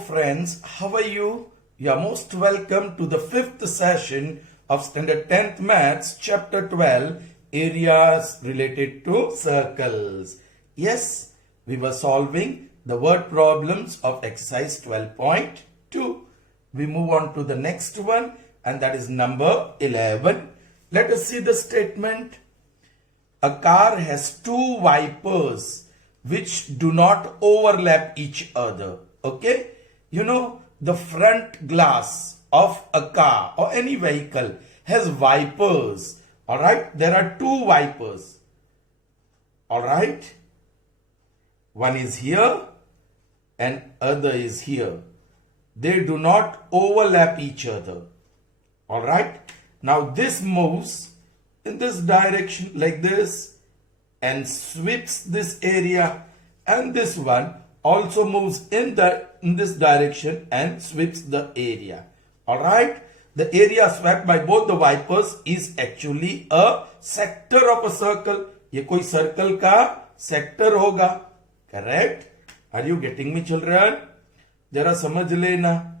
friends, how are you? You are most welcome to the fifth session of Standard 10th Maths, Chapter 12, Areas related to circles. Yes, we were solving the word problems of exercise 12.2. We move on to the next one, and that is number 11. Let us see the statement. A car has two wipers which do not overlap each other. Okay, you know, the front glass of a car or any vehicle has wipers. All right, there are two wipers. All right, one is here and other is here. They do not overlap each other. All right, now this moves in this direction like this and sweeps this area, and this one also moves in this direction and sweeps the area. All right, the area swept by both the wipers is actually a sector of a circle. ये कोई circle का sector होगा. Correct? Are you getting me, children? जरा समझ लेना.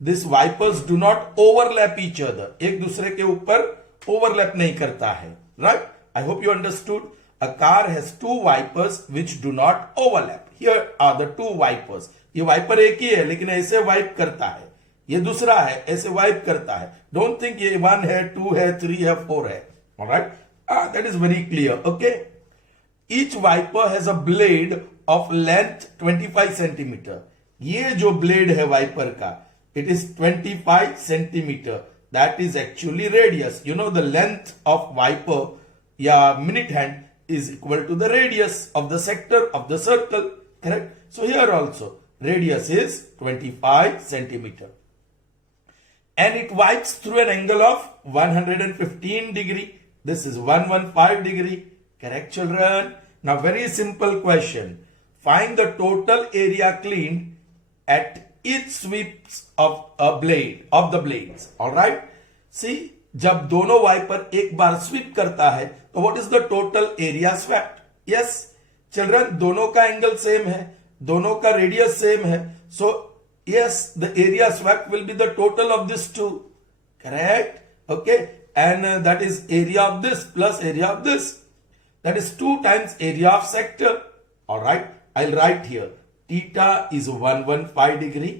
These wipers do not overlap each other. एक दूसरे के ऊपर overlap नहीं करता है. Right? I hope you understood. A car has two wipers which do not overlap. Here are the two wipers. ये वाइपर एक ही है लेकिन ऐसे वाइप करता है. ये दूसरा है ऐसे वाइप करता है. Don't think ये 1 है, 2 है, 3 है, 4 है. Alright? That is very clear. Okay? Each wiper has a blade of length 25 centimeter. ये जो blade है वाइपर का, it is 25 centimeter. That is actually radius. You know the length of wiper या minute hand is equal to the radius of the sector of the circle. Correct? So here also radius is 25 centimeter. And it wipes through an angle of 115 degree. This is 115 degree. Correct, children? Now very simple question. Find the total area cleaned at each sweeps of a blade, of the blades. Alright? See, जब दोनों wiper एक बार SVEEP करता है तो what is the total area swept? Yes children, दोनों का angle same है, दोनों का रेडियस सेम है, so yes the area swept will be the total of this two. Correct? Okay, and that is area of this plus area of this, that is 2 times area of sector. Alright, I will write here theta is 115 degree,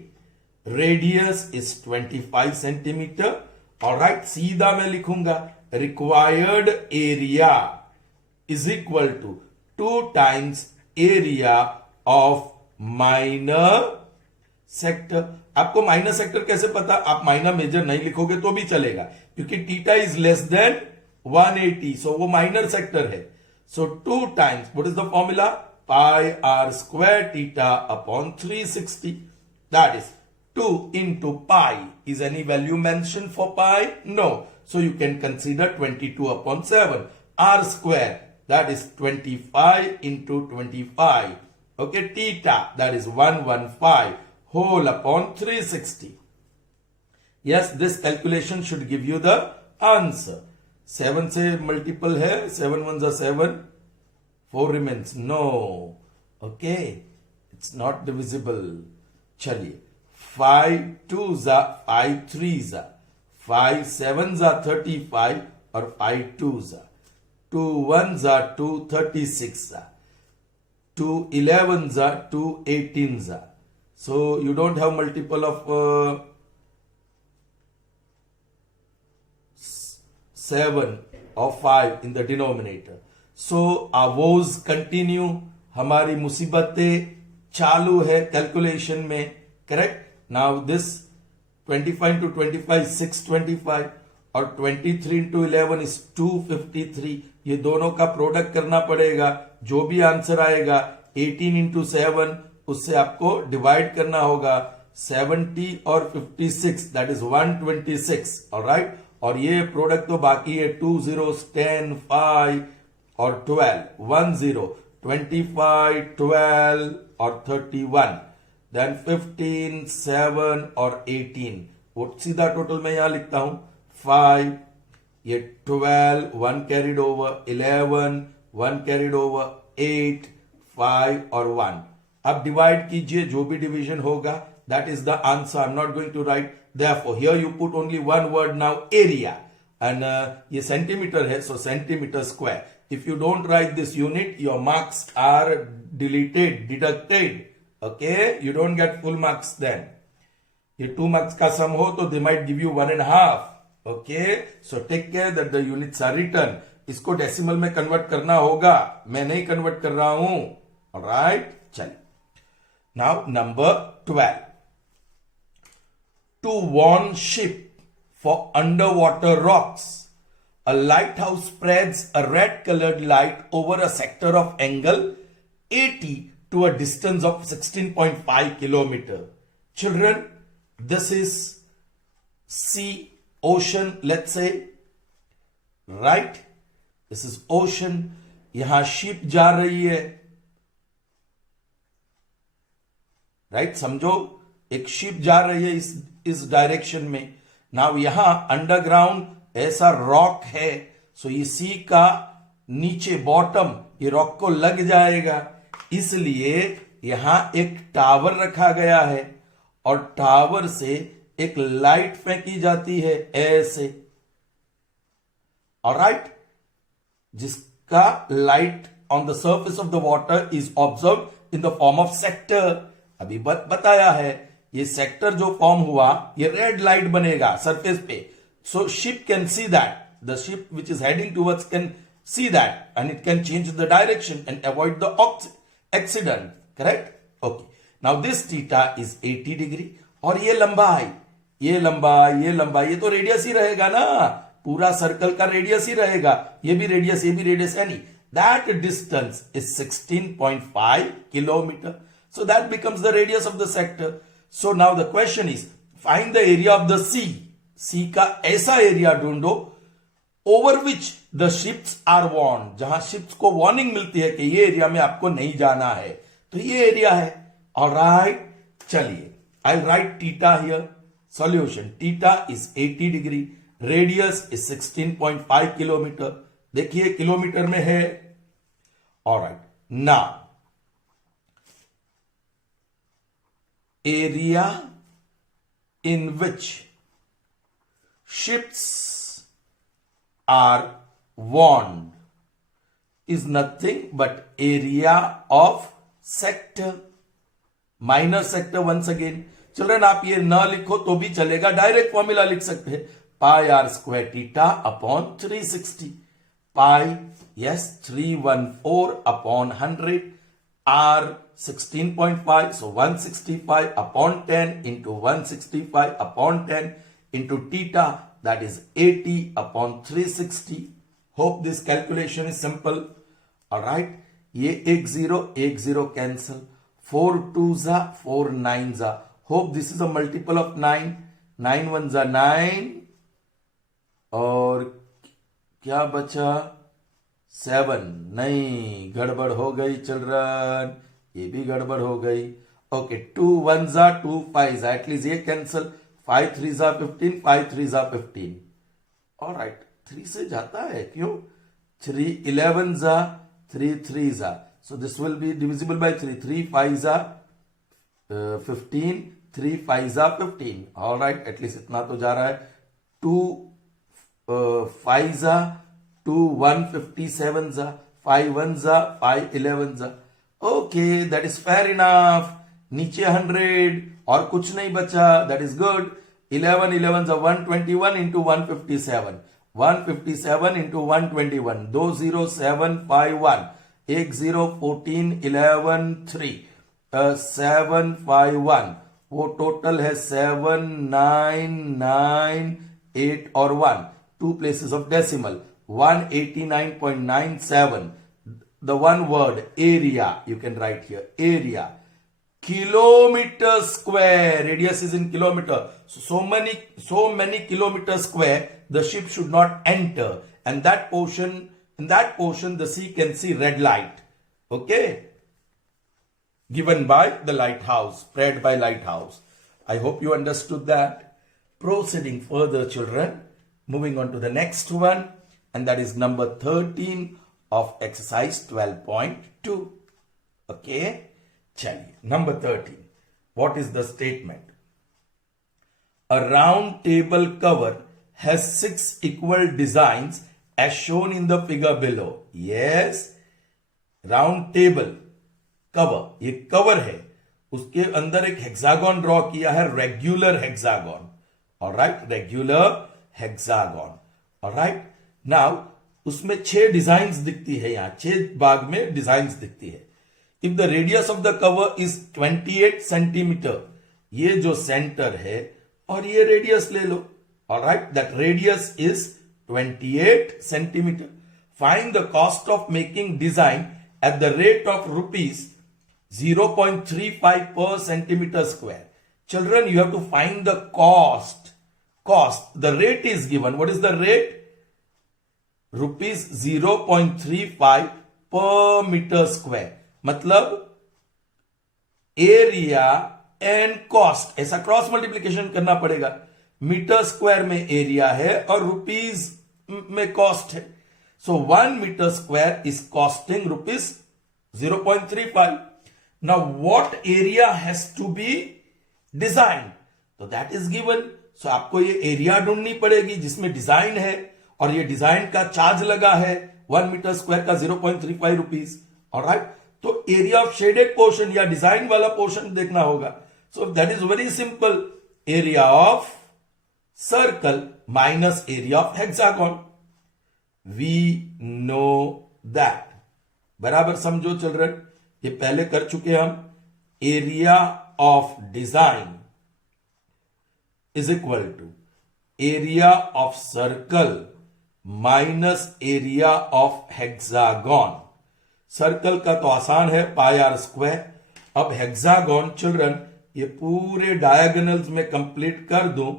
radius is 25 centimetre. Alright, सीधा मैं लिखूंगा required area is equal to 2 times area of minor sector. आपको minor sector कैसे पता? आप minor major नहीं लिखोगे तो भी चलेगा क्योंकि theta is less than 180, so वो माइनर सेक्टर है. So 2 times what is the formula? Pi are square theta upon 360. That is 2 into pi. Is any value mentioned for pi? No. So you can consider 22 upon 7. R square, that is 25 into 25. Okay, theta, that is 115 whole upon 360. Yes, this calculation should give you the answer. 7 से multiple है, 7 ones are 7, 4 remains. No. Okay, it's not divisible. चलिए, 5 2s are 5 3s are 5 7s are 35 और 5 2s are 2 1s are 2 36 are 2 11s are 2 18s are. So you don't have multiple of 7 or 5 in the denominator. So our woes continue. हमारी मुसीबतें चालू है calculation में. Correct? Now this 25 into 25 is 625 और 23 into 11 is 253. ये दोनों का product करना पड़ेगा. जो भी आंसर आएगा 18 into 7 उससे आपको डिवाइड करना होगा. 70 और 56 दैट इज 126. ऑलराइट, और ये प्रोडक्ट तो बाकी है. 2 zeros 10 5 और 12 1 0 25 12 और 31. Then 15, 7 और 18. वो सीधा टोटल मैं यहां लिखता हूं 5, ये 12, 1 कैरिड ओवर, 11, 1 कैरिड ओवर, 8, 5 और 1. अब डिवाइड कीजिए, जो भी डिवीजन होगा that is the answer. I'm not going to write. Therefore, here you put only one word now, area. And ये centimeter है, so centimeter square. If you don't write this unit, your marks are deleted, deducted. Okay, you don't get full marks then. ये 2 marks का sum हो तो they might give you 1.5. Okay, so take care that the units are written. इसको decimal में convert करना होगा, मैं नहीं कन्वर्ट कर रहा हूं. Alright, चलिए. Now number 12. To warn ship for underwater rocks, a lighthouse spreads a red-colored light over a sector of angle 80 to a distance of 16.5 kilometer. Children, this is sea, ocean, let's say, right? This is ocean. यहां ship जा रही है, right? समझो, एक ship जा रही है इस डायरेक्शन में. नाउ यहां अंडरग्राउंड ऐसा रॉक है, सो ये सी का नीचे बॉटम ये रॉक को लग जाएगा, इसलिए यहां एक टावर रखा गया है और टावर से एक लाइट फेंकी जाती है ऐसे. ऑलराइट, जिसका light on the surface of the water is observe in the form of sector. अभी बताया है, ये सेक्टर जो फॉर्म हुआ ये रेड लाइट बनेगा सरफेस पे. So ship can see that, the ship which is heading towards can see that and it can change the direction and avoid the accident. Correct? Okay. Now this theta is 80 degree और ये लंबाई, ये लंबाई, ये लंबाई, ये तो radius ही रहेगा ना, पूरा सर्कल का रेडियस ही रहेगा. ये भी रेडियस, ये भी रेडियस है नहीं. That distance is 16.5 kilometer. So that becomes the radius of the sector. So now the question is, find the area of the sea. Sea का ऐसा एरिया ढूंढो over which the ships are warned, जहां ships को warning मिलती है कि ये area में आपको नहीं जाना है. तो ये एरिया है. Alright, चलिए, I'll write theta here. Solution, theta is 80 degree. Radius is 16.5 kilometer. देखिए किलोमीटर में है. Alright, now area in which ships are warned is nothing but area of sector. Minor sector once again. Children, आप ये ना लिखो तो भी चलेगा, डायरेक्ट फॉर्मूला लिख सकते हैं. Pi are square theta upon 360. Pi, yes, 314 upon 100. R 16.5, so 165 upon 10 into 165 upon 10 into theta, that is 80 upon 360. Hope this calculation is simple. Alright, ये एक zero cancel. 4 2s are 4 9s are. Hope this is a multiple of 9. 9 1s are 9. और क्या बचा? 7. नहीं, गड़बड़ हो गई children, ये भी गड़बड़ हो गई. Okay, 2 1s are 2 5s are, at least ये cancel. 5 3s are 15, 5 3s are 15. Alright, 3 से जाता है क्यों? 3 11s are 3 3s are, so this will be divisible by 3. 3 5s are 15, 3 5s are 15. Alright, at least इतना तो जा रहा है. 2 5s are 2 157s are, 5 1s are 5 11s are. Okay, that is fair enough. नीचे 100 और कुछ नहीं बचा, that is good. 11 11s are 121 into 157. 157 into 121. 2 0 7 5 1. 1 0 14 11 3. 7 5 1. वो टोटल है 7 9 9 8 और 1. 2 places of decimal. 189.97. The one word area you can write here. Area. Kilometer square. Radius is in kilometer. So many kilometer square the ship should not enter. And in that portion the sea can see red light. Okay. Given by the lighthouse. Spread by lighthouse. I hope you understood that. Proceeding further, children. Moving on to the next one. And that is number 13 of exercise 12.2. Okay, chaliye. Number 13. What is the statement? A round table cover has 6 equal designs as shown in the figure below. Yes, round table cover, ये cover है, उसके अंदर एक hexagon draw किया है, regular hexagon. Alright, regular hexagon. Alright, now उसमें 6 designs दिखती है, यहां 6 भाग में डिजाइन्स दिखती है. If the radius of the cover is 28 centimetre, ये जो सेंटर है और ये रेडियस ले लो. Alright, that radius is 28 centimetre. Find the cost of making design at the rate of rupees 0.35 per centimeter square. Children, you have to find the cost. The rate is given. What is the rate? Rupees 0.35 per meter square. मतलब area and cost, ऐसा cross multiplication करना पड़ेगा. Metre square में area है और rupees में cost है. So 1 metre square is costing rupees 0.35. Now what area has to be designed? तो that is given. So आपको ये एरिया ढूंढनी पड़ेगी जिसमें डिजाइन है और ये डिजाइन का चार्ज लगा है 1 मीटर स्क्वायर का 0.35 रुपीज. ऑलराइट, तो एरिया ऑफ शेडेड पोर्शन या डिजाइन वाला पोर्शन देखना होगा. So that is very simple. Area of circle minus area of hexagon. We know that. बराबर समझो चिल्ड्रन, ये पहले कर चुके हम. Area of design is equal to area of circle minus area of hexagon. Circle का तो आसान है, पाई आर स्क्वायर. अब हेक्सागन चिल्ड्रन, ये पूरे डायगोनल्स में कंप्लीट कर दूं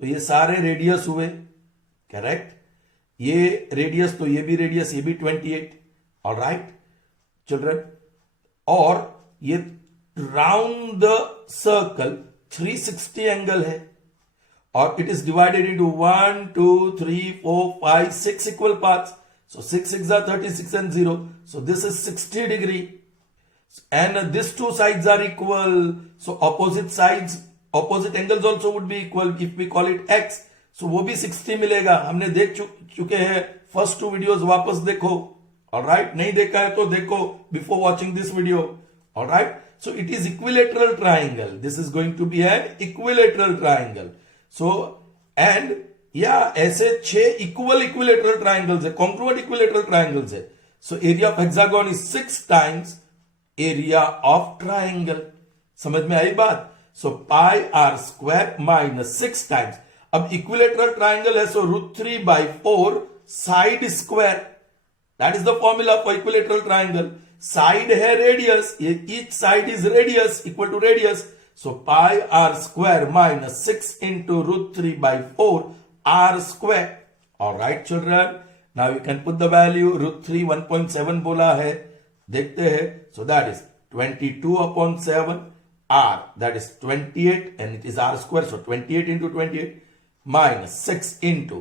तो ये सारे रेडियस हुए. करेक्ट, ये रेडियस तो ये भी रेडियस, ये भी 28. ऑलराइट चिल्ड्रन, और ये राउंड द सर्कल 360 एंगल है और it is divided into 1 2 3 4 5 6 equal parts. So 6 6 are 36 and 0. So this is 60 degree. And these two sides are equal. So opposite sides, opposite angles also would be equal if we call it x. So वो भी 60 मिलेगा. हमने देख चुके हैं first 2 videos, वापस देखो. Alright, नहीं देखा है तो देखो before watching this video. Alright, so it is equilateral triangle. This is going to be an equilateral triangle. So and ऐसे 6 इक्विलेटरल ट्राइंगल्स है, कॉन्ग्रुएंट इक्विलेटरल ट्राइंगल्स है. So area of hexagon is 6 times area of triangle. समझ में आई बात? So pi are square minus 6 times. अब equilateral triangle है, so √3/4 side square. That is the formula for equilateral triangle. Side है radius, ये each side is radius equal to radius. So pi are square minus 6 into √3/4 r square. All right children, now you can put the value. √3 1.7 बोला है, देखते हैं. So that is 22/7 r, that is 28, and it is r square, so 28 into 28 minus 6 into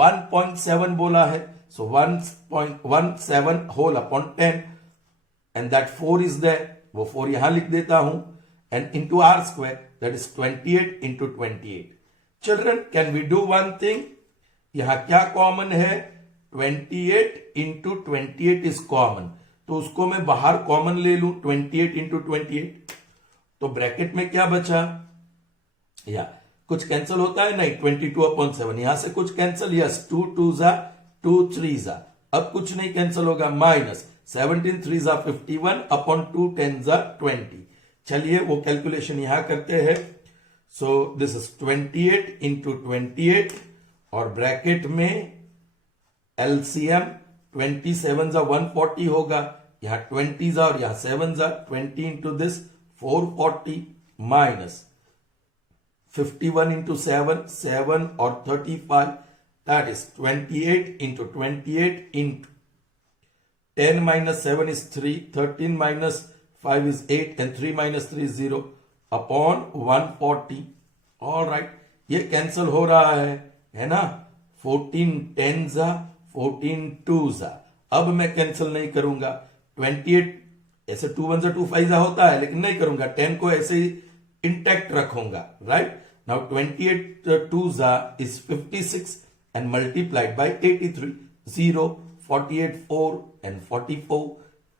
1.7 बोला है, so 1.17 whole upon 10, and that 4 is there, वो 4 यहां लिख देता हूं, and into r square, that is 28 into 28. Children, can we do one thing? यहां क्या common है? 28 into 28 is common. तो उसको मैं बाहर कॉमन ले लूं, 28 into 28. तो ब्रैकेट में क्या बचा? या कुछ कैंसिल होता है? नहीं, 22/7. यहां से कुछ कैंसिल, यस, 2 2s 2 3s. अब कुछ नहीं कैंसिल होगा, माइनस 17 3s 51 अपॉन 2 10s 20. चलिए वो कैलकुलेशन यहां करते हैं. So this is 28 into 28 और ब्रैकेट में LCM 27s 140 होगा. यहां 20s और यहां 7s 20 into this 440 minus 51 into 7 और 35, that is 28 into 28 into 10 minus 7 is 3, 13 minus 5 is 8 and 3 minus 3 is 0 upon 140. All right, ये कैंसिल हो रहा है ना. 14 10s 14 2s. अब मैं कैंसिल नहीं करूंगा. 28 ऐसे 2 1 2 5 होता है, लेकिन नहीं करूंगा, 10 को ऐसे ही इंटैक्ट रखूंगा, right. Now 28 2 is 56 and multiplied by 83, 0, 48 4 and 44,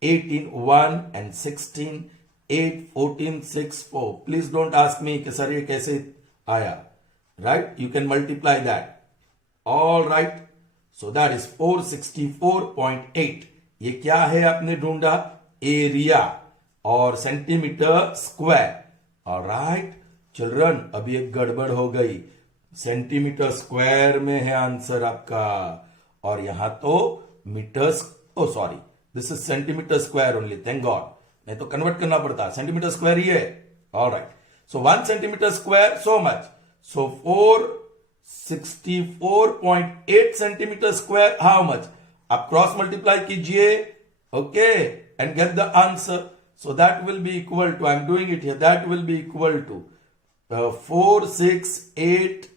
18 1 and 16, 8 14 6 4. Please don't ask me कि सर ये कैसे आया, right? You can multiply that. All right. So that is 464.8. ये क्या है आपने ढूंढा? एरिया और सेंटीमीटर स्क्वायर। ऑलराइट चिल्ड्रन, अभी एक गड़बड़ हो गई, सेंटीमीटर स्क्वायर में है आंसर आपका, और यहां तो metres, oh sorry, this is centimetre square only, thank god, नहीं तो कन्वर्ट करना पड़ता, सेंटीमीटर स्क्वायर ही है। Alright, so 1 centimetre square so much, so 464.8 centimetre square how much? आप क्रॉस मल्टीप्लाई कीजिए, okay, and get the answer. So that will be equal to, I'm doing it here, that will be equal to 468,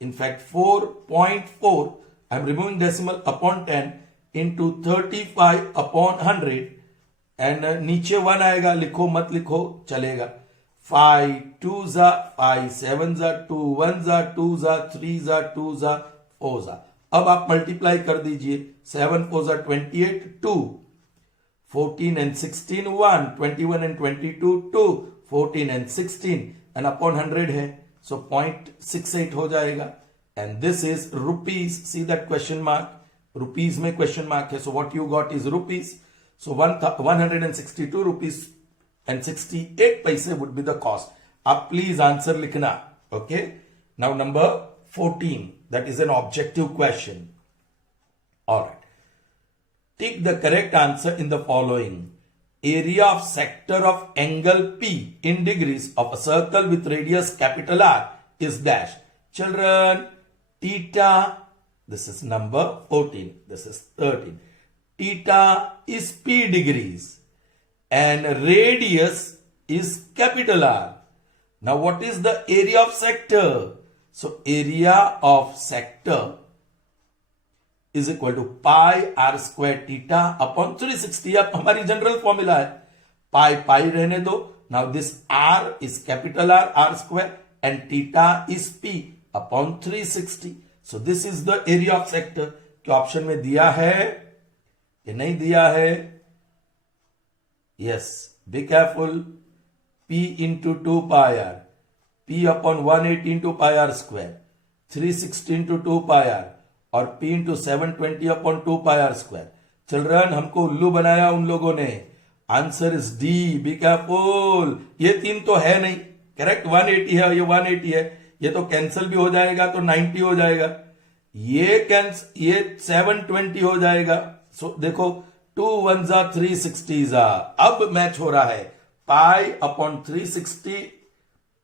in fact 4.4, I'm removing decimal, upon 10 into 35 upon 100, and नीचे 1 आएगा, लिखो मत लिखो चलेगा, 5 2 5 7 2 1 2 3 2 4 अब आप multiply कर दीजिए, 7 4 28 2, 14 and 16 1, 21 and 22 2, 14 and 16 and upon 100 है, so 0.68 हो जाएगा, and this is rupees. See that question mark, rupees में question mark है, so what you got is rupees. So 162 rupees and 68 paise would be the cost. आप please answer लिखना, okay? Now number 14, that is an objective question. All right. Take the correct answer in the following. Area of sector of angle P in degrees of a circle with radius capital R is dash. Children, theta, this is number 14, this is 13. Theta is P degrees and radius is capital R. Now what is the area of sector? So area of sector is equal to pi r square theta upon 360. अब हमारी general formula है, पाई पाई रहने दो. Now this r is capital R, r square, and theta is p upon 360. So this is the area of sector. क्या option में दिया है कि नहीं दिया है? Yes, be careful. P into 2 pi r, p upon 180 into pi r square, 360 into 2 pi r, और P into 720 upon 2 pi are square. Children, हमको उल्लू बनाया उन लोगों ने. Answer is D, be careful. ये 3 तो है नहीं, करेक्ट 180 है, ये 180 है, ये तो कैंसिल भी हो जाएगा तो 90 हो जाएगा, ये 720 हो जाएगा. सो देखो 2 1 360 अब मैच हो रहा है, pi upon 360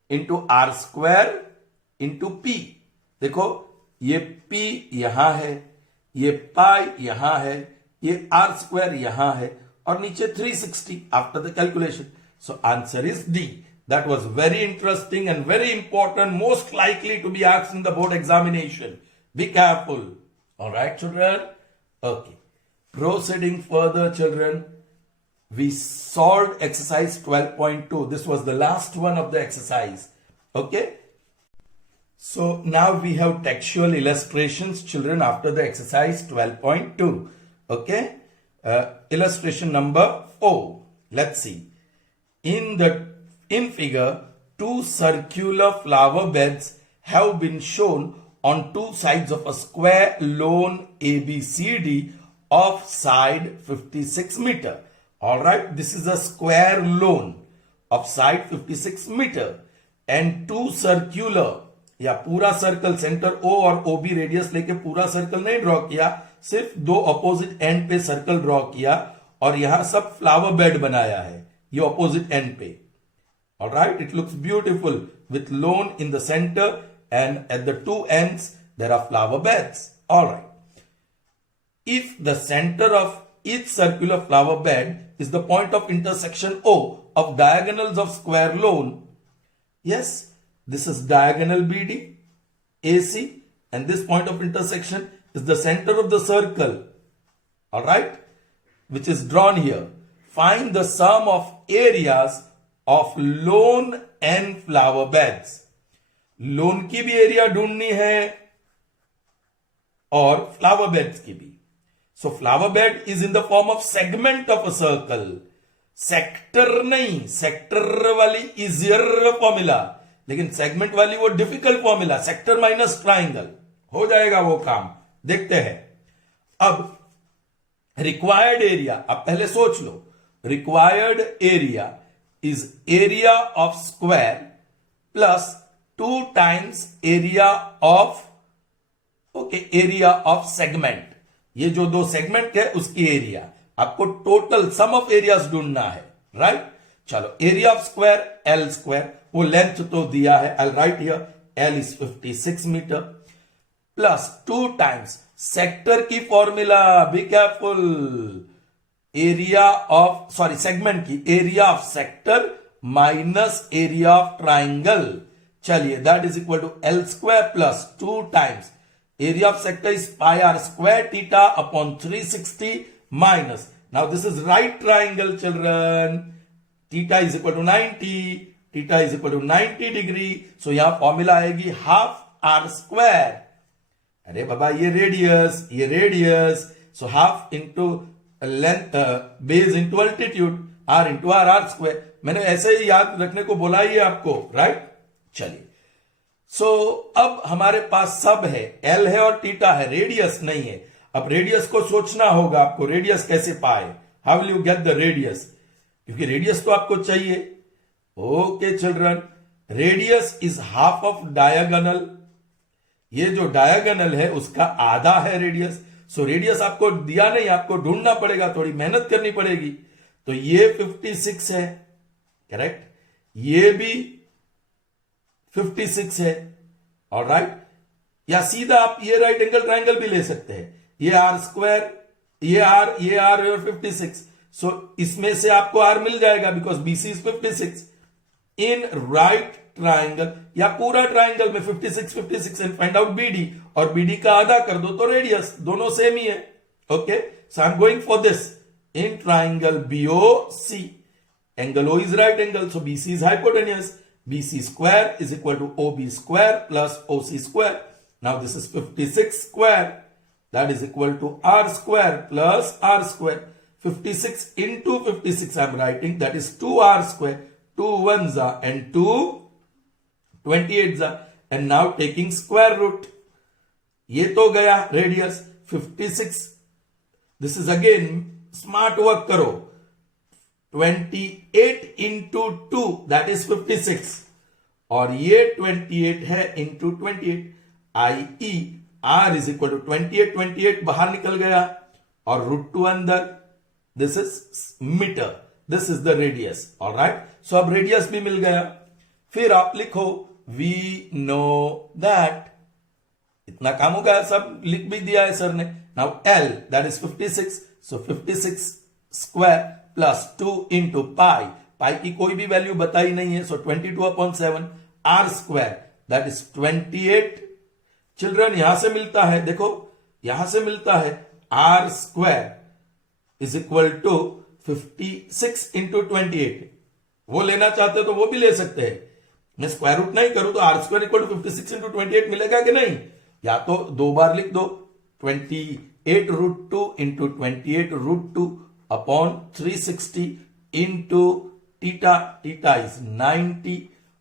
into r square into P. देखो ये P यहां है, ये पाई यहां है, ये R स्क्वायर यहां है, और नीचे 360 after the calculation. So answer is D. That was very interesting and very important, most likely to be asked in the board examination. Be careful. Alright children, okay, proceeding further children, we solved exercise 12.2. this was the last one of the exercise, okay? So now we have textual illustrations, children, after the exercise 12.2. Okay. Illustration number 4. Let's see. In figure, 2 circular flower beds have been shown on 2 sides of a square lawn ABCD of side 56 meter. All right. This is a square lawn of side 56 meter and 2 circular, या पूरा circle, centre O और OB radius लेके पूरा circle नहीं draw किया, सिर्फ 2 opposite and पे circle draw किया, और यहां सब फ्लावर बेड बनाया है ये अपोजिट एंड पे. Alright, it looks beautiful with loan in the centre and at the 2 ends there are flower beds. Alright, if the center of each circular flower bed is the point of intersection O of diagonals of square lawn, yes, this is diagonal BD, AC, and this point of intersection is the center of the circle, all right, which is drawn here. Find the sum of areas of lawn and flower beds. Lawn की भी area ढूंढनी है और flower beds की भी। सो flower bed is in the form of segment of a circle, sector नहीं, sector वाली easier formula, लेकिन सेगमेंट वाली वो difficult formula, sector minus triangle, हो जाएगा वो काम। देखते हैं अब रिक्वायर्ड एरिया। अब पहले सोच लो, required area is area of square plus 2 times area of area of segment. ये जो दो सेगमेंट है उसकी एरिया, आपको टोटल सम ऑफ एरियाज ढूंढना है, राइट। चलो, area of square L square, वो लेंथ तो दिया है, I write here L is 56 metre plus 2 times sector की formula, be careful, area of segment की area of sector minus area of triangle. चलिए, that is equal to L square plus 2 times area of sector is pi r square theta upon 360 minus, now this is right triangle children, theta is equal to 90, theta is equal to 90 degree, so यहां formula आएगी half r square। अरे बाबा, ये radius, so half into length, base into altitude, r into r square। मैंने ऐसे ही याद रखने को बोला ही है आपको, राइट। चलिए, अब हमारे पास सब है, एल है और थीटा है, रेडियस नहीं है। अब रेडियस को सोचना होगा आपको, रेडियस कैसे पाए, how will you get the radius, क्योंकि रेडियस तो आपको चाहिए। Okay children, radius is half of diagonal, ये जो डायगोनल है उसका आधा है रेडियस। सो रेडियस आपको दिया नहीं, आपको ढूंढना पड़ेगा, थोड़ी मेहनत करनी पड़ेगी। तो ये 56 है, करेक्ट, ये भी 56 है, ऑलराइट। या सीधा आप ये राइट एंगल ट्राइंगल भी ले सकते हैं, ये आर स्क्वायर, ये आर और 56। सो इसमें से आपको आर मिल जाएगा because BC is 56 in right triangle, या पूरा ट्राइंगल में 56 एंड फाइंड आउट बीडी, और बीडी का आधा कर दो तो रेडियस, दोनों सेम ही है। Okay, so I am going for this in triangle BOC, angle O is right angle, so BC is hypotenuse, BC square is equal to OB square plus OC square. Now this is 56 square, that is equal to R square plus R square. 56 into 56 I am writing, that is 2R square, 2 ones are and 2 28s are, and now taking square root. ये तो गया radius 56, this is again smart work करो, 28 into 2 that is 56, और ये 28 है into 28, i.e. r is equal to 28 बाहर निकल गया और √2 अंदर, this is metre, this is the radius, alright. So अब रेडियस भी मिल गया, फिर आप लिखो वी नो दैट, इतना काम हो गया, सब लिख भी दिया है सर ने। Now l that is 56, so 56 square plus 2 into pi, pi की कोई भी वैल्यू बताई नहीं है, so 22/7, R square that is 28। Children यहां से मिलता है, देखो यहां से मिलता है, R square is equal to 56 into 28। वो लेना चाहते हो तो वो भी ले सकते हैं, मैं स्क्वायर रूट नहीं करूं तो r square equal to 56 into 28 मिलेगा कि नहीं, या तो 2 बार लिख दो, 28√2 into 28√2 upon 360 into theta, theta is 90,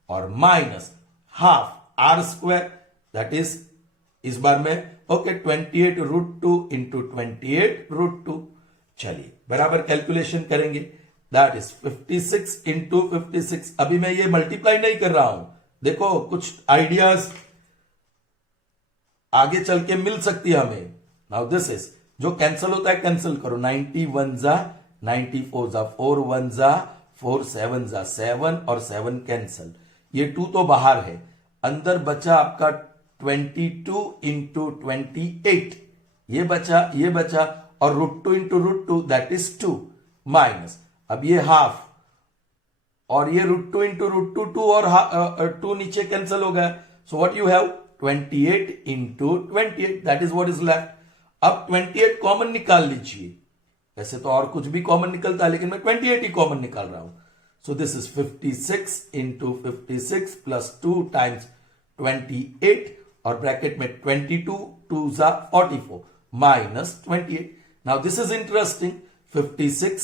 और minus half r square that is इस बार में 28√2 इंटू 28√2। चलिए बराबर कैलकुलेशन करेंगे, दैट इज 56 इंटू 56। अभी मैं ये मल्टीप्लाई नहीं कर रहा हूं, देखो कुछ आइडियाज आगे चल के मिल सकती है हमें। नाउ दिस इज, जो कैंसिल होता है कैंसिल करो, 91 जा 94 जा 4 1 जा 4 7 जा 7 और 7 कैंसिल, ये 2 तो बाहर है, अंदर बचा आपका 22 इंटू 28, ये बचा और √2 इंटू √2 दैट इज 2 माइनस, अब ये हाफ और ये √2 इंटू √2 2 और 2 नीचे कैंसिल हो गया, so what you have 28 into 28 that is what is left. अब 28 कॉमन निकाल लीजिए, वैसे तो और कुछ भी कॉमन निकलता है, लेकिन मैं 28 ही कॉमन निकाल रहा हूं. So this is 56 into 56 plus 2 times 28 और ब्रैकेट में 22 2 जा 44 minus 28. Now this is interesting. 56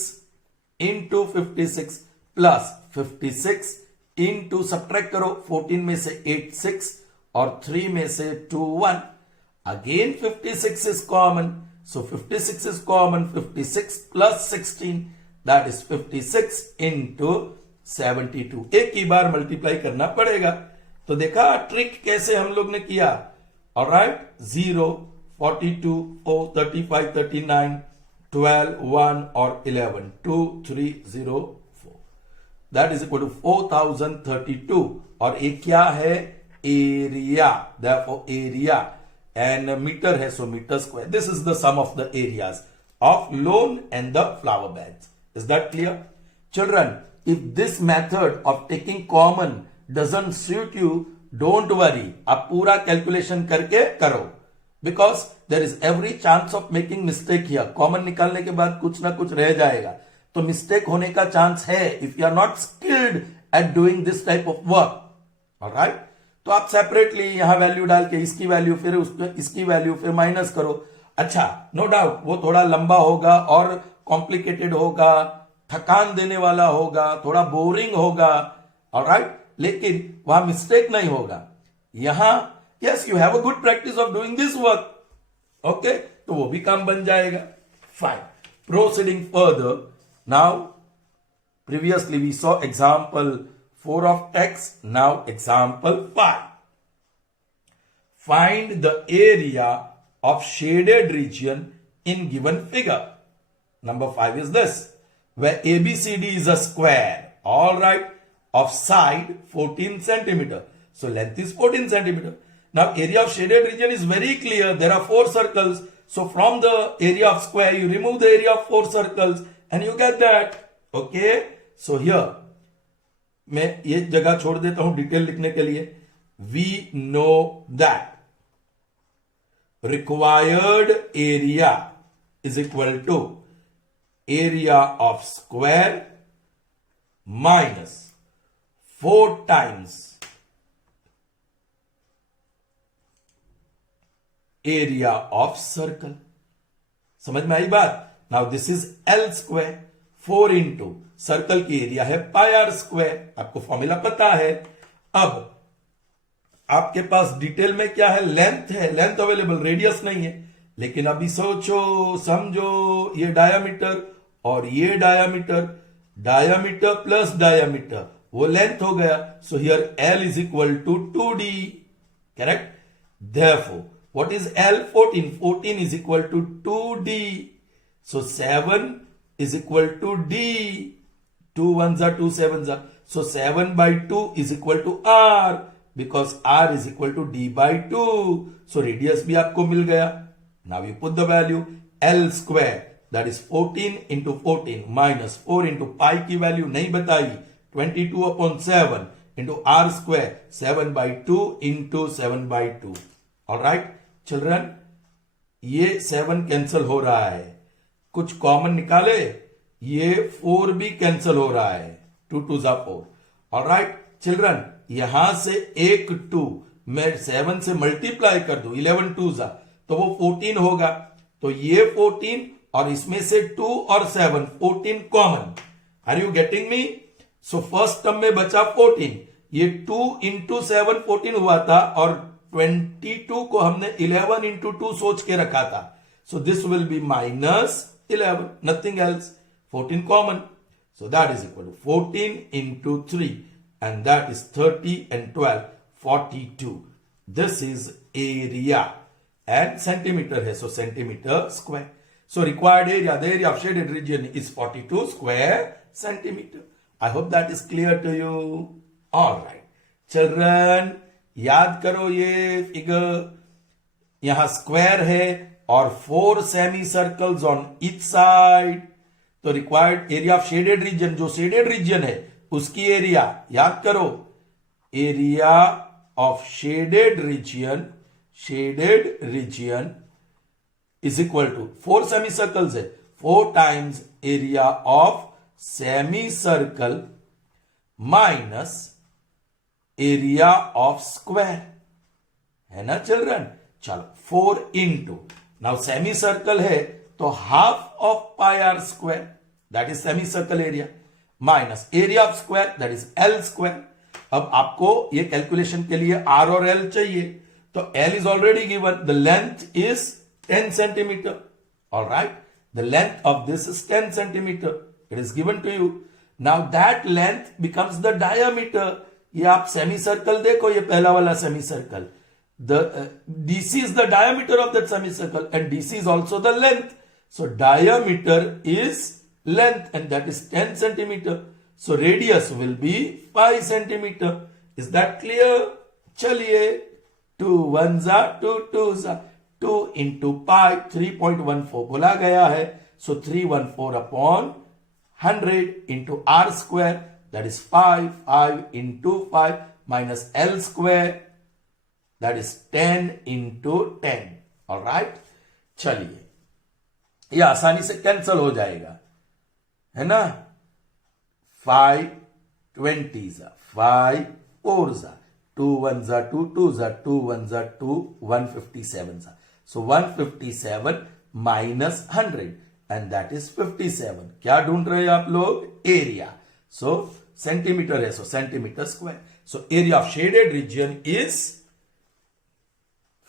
into 56 plus 56 into subtract करो, 14 में से 8 6 और 3 में से 2 1. Again 56 is common. So 56 is common. 56 plus 16, that is 56 into 72. एक ही बार मल्टीप्लाई करना पड़ेगा. तो देखा ट्रिक कैसे हम लोग ने किया. ऑलराइट, 0 42 0 35 39 12 1 और 11 2 3 0 4. That is equal to 4032. और एक क्या है, area. Therefore area and meter है, so meter square. This is the sum of the areas of lawn and the flower beds. Is that clear? Children, if this method of taking common doesn't suit you, don't worry. आप पूरा calculation करके करो, because there is every chance of making mistake here. Common निकालने के बाद कुछ ना कुछ रह जाएगा, तो mistake होने का chance है if you are not skilled at doing this type of work. Alright? तो आप सेपरेटली यहां वैल्यू डाल के इसकी वैल्यू फिर इसकी वैल्यू फिर माइनस करो. अच्छा, नो डाउट वो थोड़ा लंबा होगा और कॉम्प्लिकेटेड होगा, थकान देने वाला होगा, थोड़ा बोरिंग होगा. ऑलराइट, लेकिन वहां मिस्टेक नहीं होगा. यहां yes, you have a good practice of doing this work. Okay, तो वो भी काम बन जाएगा. Fine. Proceeding further, now previously we saw example 4 of x. Now example 5. Find the area of shaded region in given figure. Number 5 is this, where ABCD is a square, all right, of side 14 centimeter. So length is 14 centimeter. Now area of shaded region is very clear. There are 4 circles. So from the area of square, you remove the area of 4 circles and you get that. Okay. So here, मैं ये जगह छोड़ देता हूं detail लिखने के लिए. We know that required area is equal to area of square minus 4 times area of circle. समझ में आई बात. Now this is L square. 4 into circle की एरिया है पाई आर स्क्वायर. आपको फॉर्मूला पता है. अब आपके पास डिटेल में क्या है, लेंथ है, लेंथ अवेलेबल, रेडियस नहीं है. लेकिन अभी सोचो समझो, ये डायामीटर और ये डायामीटर, डायामीटर प्लस डायामीटर वो लेंथ हो गया. So here L is equal to 2d. Correct. Therefore what is L? 14. 14 is equal to 2d. So 7 is equal to d. 2 1s are 2 7s are. So 7 by 2 is equal to r, because r is equal to d by 2. So radius भी आपको मिल गया. Now you put the value l square, that is 14 into 14 minus 4 into pi की value नहीं बताई, 22 upon 7 into r square, 7 by 2 into 7 by 2. Alright children, ये 7 cancel हो रहा है. कुछ कॉमन निकाले, ये 4 भी कैंसल हो रहा है. 2 2 जा 4. ऑलराइट चिल्ड्रन, यहां से एक 2 मैं 7 से मल्टीप्लाई कर दूं, 11 2 जा, तो वो 14 होगा. तो ये 14 और इसमें से 2 और 7, 14 common. Are you getting me? So first term में बचा 14. ये 2 इंटू 7 14 हुआ था और 22 को हमने 11 इंटू 2 सोच के रखा था. So this will be minus 11, nothing else. 14 common. So that is equal to 14 into 3, and that is 30 and 12, 42. This is area. And centimeter है, so centimeter square. So required area, the area of shaded region is 42 square centimeter. I hope that is clear to you. Alright. Children, याद करो ये figure. यहां square है और 4 semicircles on each side. तो required area of shaded region, जो shaded region है उसकी एरिया याद करो. Area of shaded region is equal to 4 semicircles है, 4 times area of semicircle minus area of square. है ना चिल्ड्रन? चलो 4 इंटू, नाउ सेमी सर्कल है तो half of pi are square, that is semi circle area, minus area of square, that is L square. अब आपको ये calculation के लिए आर और एल चाहिए, तो L is already given, the length is 10 centimetre. Alright, the length of this is 10 centimetre, it is given to you. Now that length becomes the diameter. ये आप सेमी सर्कल देखो, ये पहला वाला semi circle, the DC is the diameter of that semicircle and DC is also the length. So diameter is length and that is 10 centimeter. So radius will be 5 centimeter. Is that clear? चलिए 2 1s are 2 2s are 2 into pi 3.14 बोला गया है. So 314 upon 100 into r square, that is 5 into 5 minus l square, that is 10 into 10. All right, चलिए ये आसानी से cancel हो जाएगा, है ना. 5 20s, 5 4s, 2 1s, 2 2s, 2 1s, 2 157s. So 157 minus 100 and that is 57. क्या ढूंढ रहे हैं आप लोग? एरिया. So सेंटीमीटर है, so centimetre square. So area of shaded region is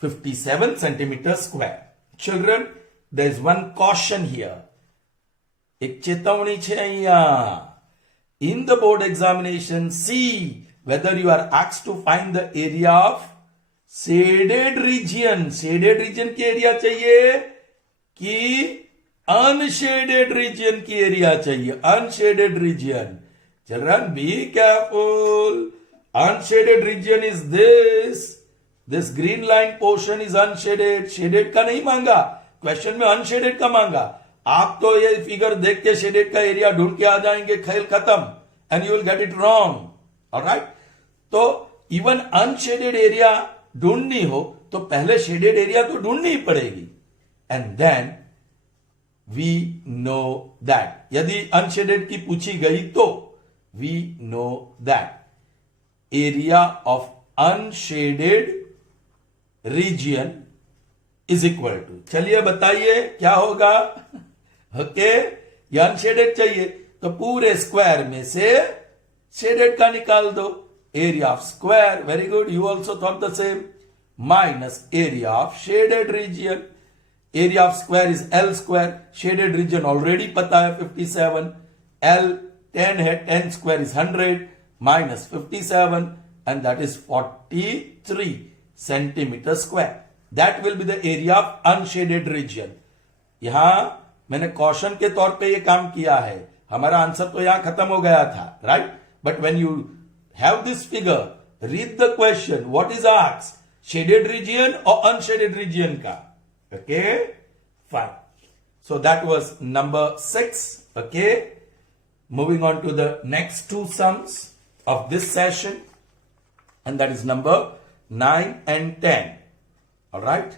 57 centimeter square. Children, there is one caution here. एक चेतावनी છે અહીંયા. In the board examination, see whether you are asked to find the area of shaded region. Shaded region की area चाहिए कि unshaded region की area चाहिए? Unshaded region. Children, be careful. Unshaded region is this. This green line portion is unshaded. Shaded का नहीं मांगा, question में unshielded का मांगा. आप तो ये फिगर देख के शेडेड का एरिया ढूंढ के आ जाएंगे, खेल खत्म, and you will get it wrong. Alright, तो इवन अनशेडेड एरिया ढूंढनी हो तो पहले शेडेड एरिया तो ढूंढनी ही पड़ेगी. And then we know that, यदि अनशेडेड की पूछी गई तो we know that area of unshaded region is equal to, चलिए बताइए क्या होगा. ओके, ये अनशेडेड चाहिए तो पूरे स्क्वायर में से शेडेड का निकाल दो. Area of square, very good, you also thought the same, minus area of shaded region. Area of square is L square, shaded region already पता है 57, एल 10 है, 10 square is 100 minus 57 and that is 43 centimeter square. That will be the area of unshaded region. यहां मैंने caution के तौर पे ये काम किया है, हमारा आंसर तो यहां खत्म हो गया था, right. But when you have this figure, read the question, what is asked, shaded region और अनशेडेड रीजियन का. Okay, fine. So that was number 6. Okay, moving on to the next 2 sums of this session, and that is number 9 and 10. All right,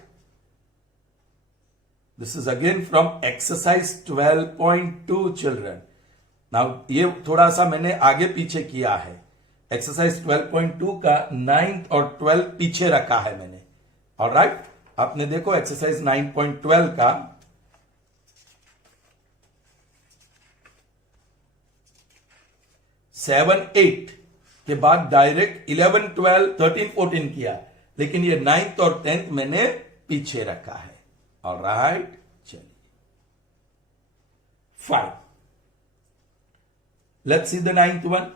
this is again from exercise 12.2 children. Now ये थोड़ा सा मैंने आगे पीछे किया है. Exercise 12.2 का 9th और 12th पीछे रखा है मैंने. All right, आपने देखो एक्सरसाइज 9.12 का 7 8 के बाद डायरेक्ट 11 12 13 14 किया, लेकिन ये 9th और 10th मैंने पीछे रखा है. ऑलराइट, चलिए fine. Let's see the 9th one.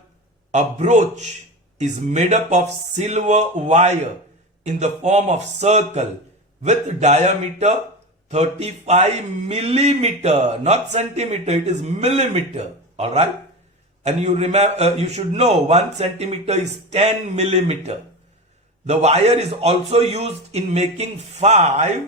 A brooch is made up of silver wire in the form of circle with diameter 35 millimeter, not centimeter, it is millimeter. All right, and you remember, you should know 1 centimeter is 10 millimeter. The wire is also used in making 5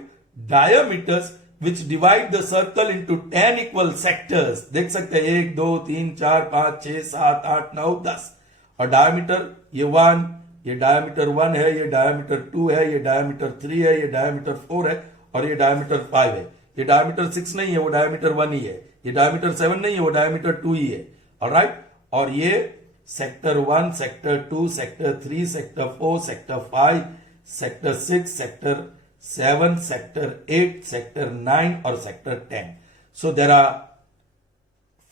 diameters which divide the circle into 10 equal sectors. देख सकते हैं 1 2 3 4 5 6 7 8 9 10. और diameter ये 1, ये diameter 1 है, ये diameter 2 है, ये डायमीटर 3 है, ये डायमीटर 4 है और ये डायमीटर 5 है. ये डायमीटर 6 नहीं है, वो डायमीटर 1 ही है, ये डायमीटर 7 नहीं है, वो डायमीटर 2 ही है, ऑलराइट। और ये sector 1, sector 2, sector 3, sector 4, sector 5, sector 6, sector 7, sector 8, sector 9 और sector 10. So there are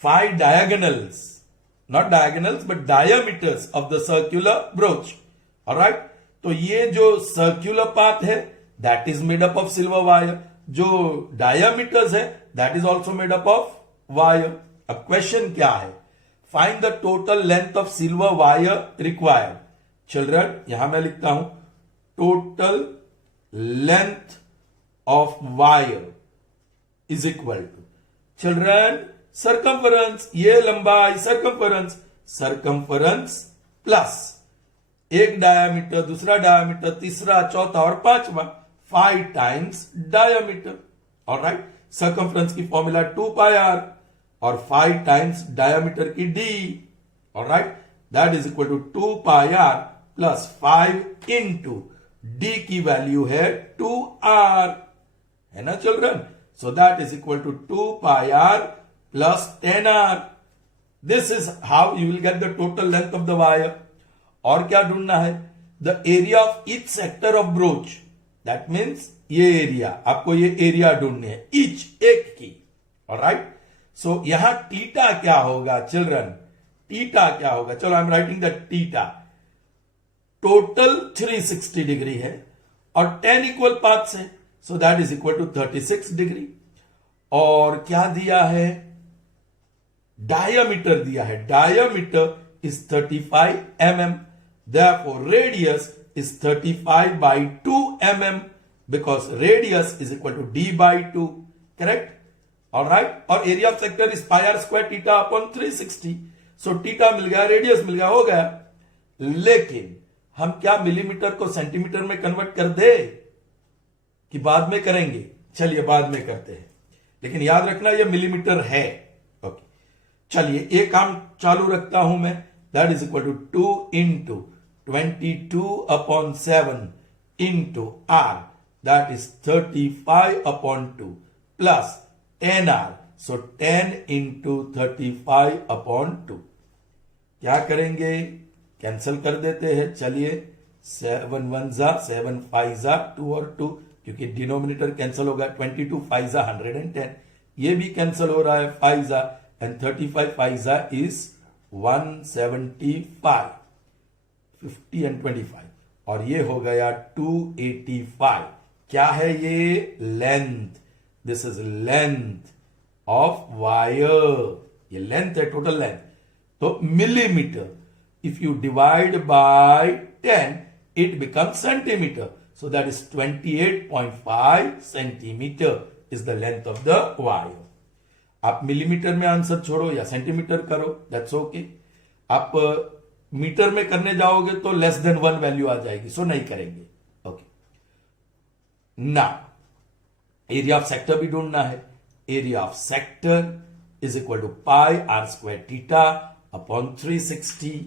5 diagonals, not diagonals but diameters of the circular brooch. Alright? तो ये जो circular path है that is made up of silver wire. जो diameters है that is also made up of wire. अब question क्या है? Find the total length of silver wire required. Children, यहां मैं लिखता हूं total length of wire is equal to, children, circumference, ये लंबाई सर्कमफरेंस प्लस एक डायामीटर, दूसरा डायामीटर, तीसरा, चौथा और पांचवा 5 टाइम्स डायामीटर. ऑलराइट, सर्कमफरेंस की फॉर्मूला 2 पाई आर और 5 टाइम्स डायामीटर की D. Alright, that is equal to 2 pi r plus 5 into D की वैल्यू है 2r, है ना children. So that is equal to 2 pi r plus 10r. This is how you will get the total length of the wire. और क्या ढूंढना है? The area of each sector of brooch. That means ये area, आपको ये area ढूंढनी है, each एक की. Alright? So यहां थीटा क्या होगा चिल्ड्रन? थीटा क्या होगा? चलो I am writing the theta. Total 360 degree है और 10 इक्वल पाथ्स है. So that is equal to 36 degree. और क्या दिया है? डायमीटर दिया है. Diameter is 35 mm. Therefore radius is 35 by 2 mm because radius is equal to d by 2. Correct? Alright. और area of sector is pi are square theta upon 360. So theta मिल गया, radius मिल गया, हो गया. लेकिन हम क्या मिलीमीटर को सेंटीमीटर में कन्वर्ट कर दे कि बाद में करेंगे? चलिए बाद में करते हैं, लेकिन याद रखना ये मिलीमीटर है. ओके, चलिए एक काम चालू रखता हूं मैं. That is equal to 2 into 22 upon 7 into r, that is 35 upon 2 plus 10r. So 10 into 35 upon 2. क्या करेंगे? कैंसिल कर देते हैं. चलिए 7 1 जा, 7 5 जा, 2 और 2, क्योंकि डिनोमिनेटर कैंसिल होगा. 22 5 जा 110, ये भी कैंसिल हो रहा है. 5 जा एंड 35 5 जा इज 175, 50 एंड 25, और ये हो गया 285. क्या है ये? Length. This is length of wire. ये लेंथ है, टोटल लेंथ. तो millimetre, if you divide by 10 it becomes centimeter. So that is 28.5 centimeter is the length of the wire. आप मिलीमीटर में आंसर छोड़ो या सेंटीमीटर करो, दैट्स ओके. आप metre में करने जाओगे तो लेस देन 1 वैल्यू आ जाएगी, सो नहीं करेंगे. ओके, ना एरिया ऑफ सेक्टर भी ढूंढना है. Area of sector is equal to pi are square theta upon 360.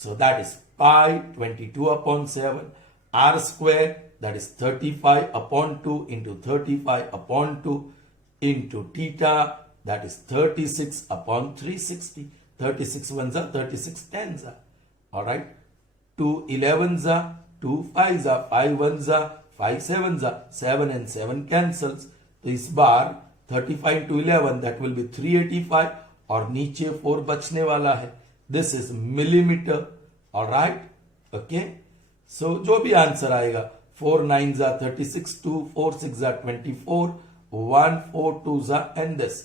So that is pi 22 upon 7 r square, that is 35 upon 2 into 35 upon 2 into theta, that is 36 upon 360. 36 ones are 36 tens are. Alright. 2 11s are, 2 5s are, 5 ones are, 5 7s are, 7 and 7 cancels. तो इस बार 35 to 11 that will be 385 और नीचे 4 बचने वाला है. This is millimeter. Alright? Okay? So जो भी answer आएगा, 4 9s are 36, 2 4 6s are 24, 1 4 2s are and this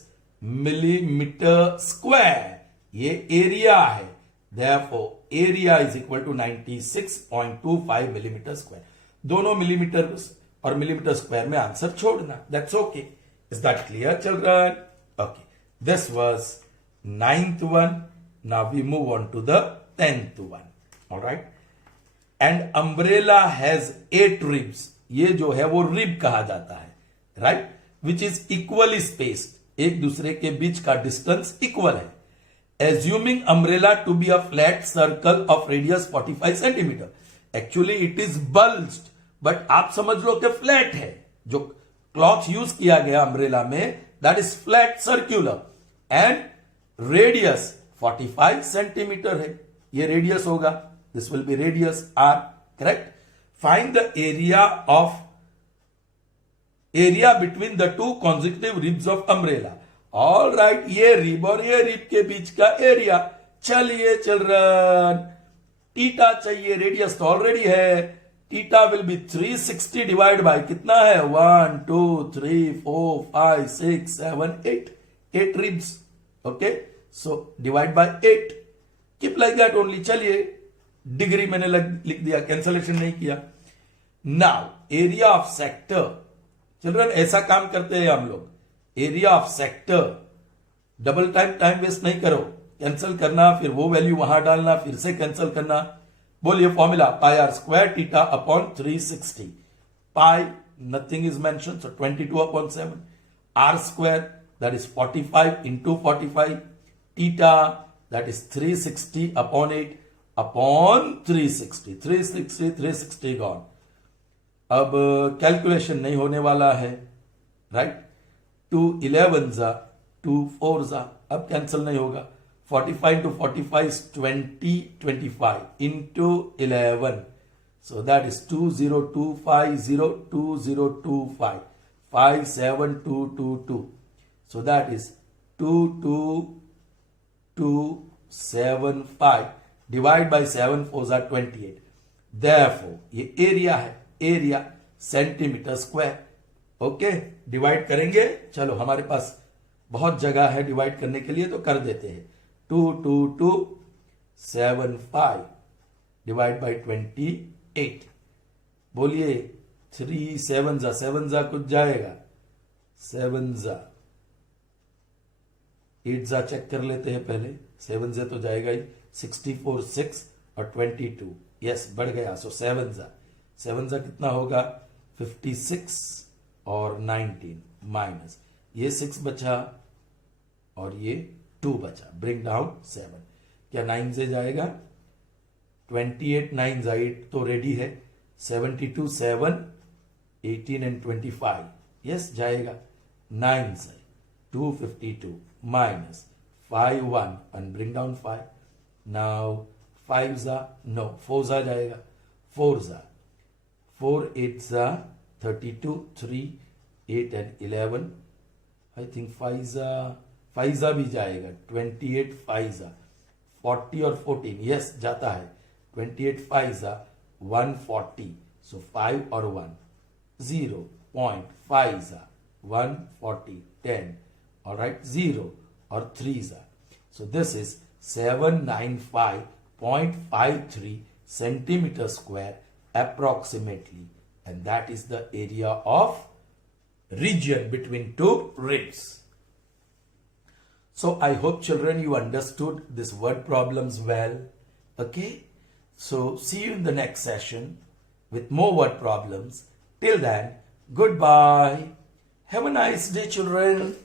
millimeter square. ये एरिया है. Therefore area is equal to 96.25 millimeter square. दोनों मिलीमीटर और मिलीमीटर स्क्वायर में आंसर छोड़ना. That's okay. Is that clear, children? Okay. This was 9th one. Now we move on to the 10th one. All right. And umbrella has 8 ribs. ये जो है वो rib कहा जाता है, right? Which is equally spaced. एक दूसरे के बीच का डिस्टेंस इक्वल है. Assuming umbrella to be a flat circle of radius 45 centimeter. Actually it is bulged, but आप समझ लो कि फ्लैट है. जो क्लॉथ यूज किया गया अम्ब्रेला में, that is flat circular, and radius 45 centimetre है, ये रेडियस होगा, this will be radius r, correct. Find the area between the two consecutive ribs of umbrella. All right, ये रिब और ये रिब के बीच का एरिया. चलिए चिल्ड्रन, टीटा चाहिए, रेडियस तो ऑलरेडी है. Theta will be 360 divide by कितना है, 1 2 3 4 5 6 7 8 ribs. Okay, so divide by 8, keep like that only. चलिए, डिग्री मैंने लिख दिया, कैंसलेशन नहीं किया. Now area of sector. Children ऐसा काम करते हैं हम लोग, area of sector. Double time waste नहीं करो, कैंसिल करना, फिर वो वैल्यू वहां डालना, फिर से कैंसिल करना. बोलिए formula, pi are square theta upon 360. Pi nothing is mention, so 22 upon 7. R square that is 45 into 45. Theta that is 360 upon 8 upon 360. 360 gone. अब कैलकुलेशन नहीं होने वाला है, राइट. 2 11 जा, 2 4 जा, अब कैंसिल नहीं होगा. 45 into 45 is 25 into 11. So that is 2025 57222. So that is 22275. Divide by 7 4s are 28. Therefore ये एरिया है, area centimetre square. Okay, divide करेंगे. चलो, हमारे पास बहुत जगह है डिवाइड करने के लिए, तो कर देते हैं. 22275 डिवाइड बाई 28. बोलिए 3 7 जा कुछ जाएगा, 7 जा 8 जा चेक कर लेते हैं पहले. 7 जा तो जाएगा ही. 64 6 और 22, यस बढ़ गया. सो 7 जा कितना होगा, 56 और 19 माइनस ये 6 बचा और ये 2 बचा. Bring down 7. क्या 9 से जाएगा, 28 9 जा 8 तो रेडी है. 72 7 18 एंड 25, यस जाएगा. 9 से 252 minus 5 1 and bring down 5. Now 5 जा, नो 4 जा जाएगा. 4 जा 4 8 जा 32 3 8 एंड 11. आई थिंक 5 जा भी जाएगा. 28 5 जा 40 और 14, यस जाता है. 28 5 जा 140. सो 5 और 1 0.5 जा 140 10. ऑलराइट, 0 और 3 जा. So this is 795.53 centimeter square approximately, and that is the area of region between two ribs. So I hope children you understood this word problems well. Okay, so see you in the next session with more word problems. Till then, goodbye. Have a nice day children.